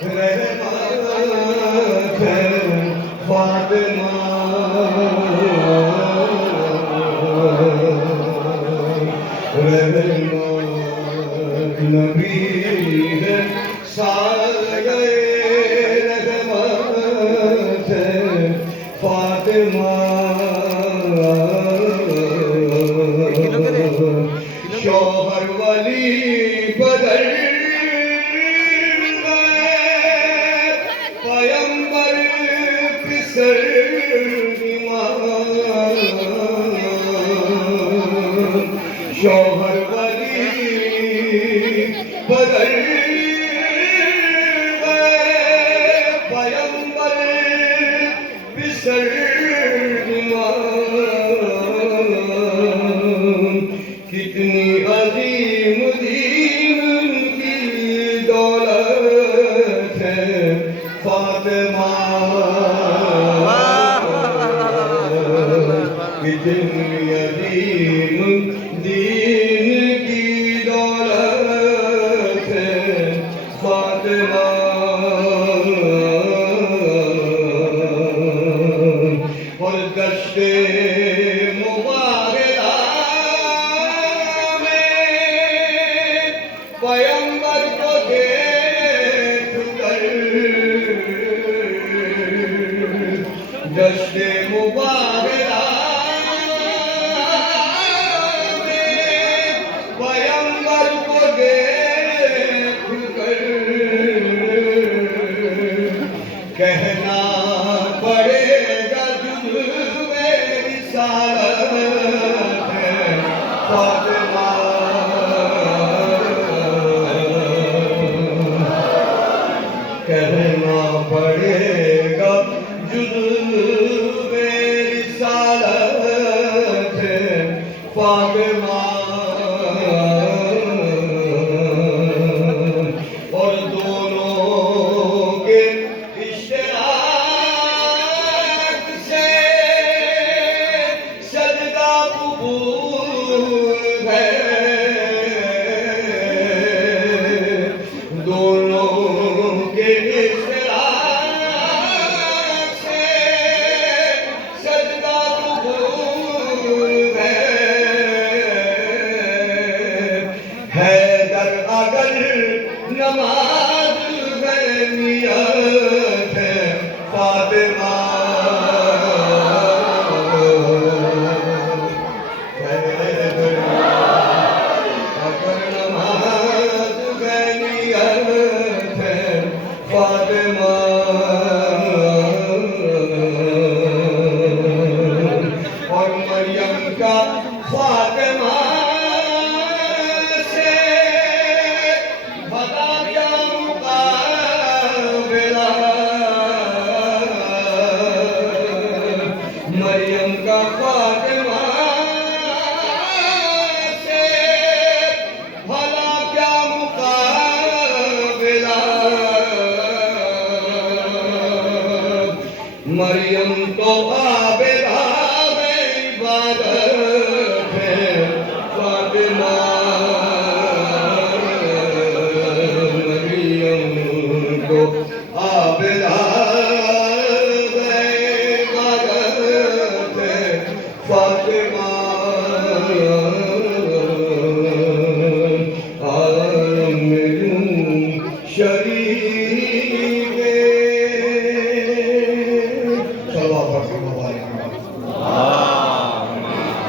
रहमत है फातिमा रहमत नबी है साये रहमत है फातिमा शौहर वली बदर पैगंबर फिसर शौहर वली बदर पैगंबर फिसर कितनी अजीम दीन की दौलत है फातिमा कितनी अजीम दीन की दौलत है फातिमा और दश्ते पैगंबर को देख कर दश्ते मुबारका में पैगंबर को देख कर कहना पड़ेगा जुज़्वे रिसालत है फातिमा कहना पड़ेगा जुज़्वे रिसालत है फातिमा और दोनों के इश्तिराक से सजदा कबूल है दोनों के इश्तिराक से सजदा कबूल है दर अगर नमाज है नियत है फातिमा अगर नमाज है नियत है फातिमा और मरियम का फातिमा से भला क्या मुकाबला मरियम का फातिमा से भला क्या मुकाबला मरियम तो आबिदा इबादत है फातिमा मरियम तो आबिदा इबादत है फातिमा आलम में शरीफ सल्लल्लाहु अलैहि वसल्लम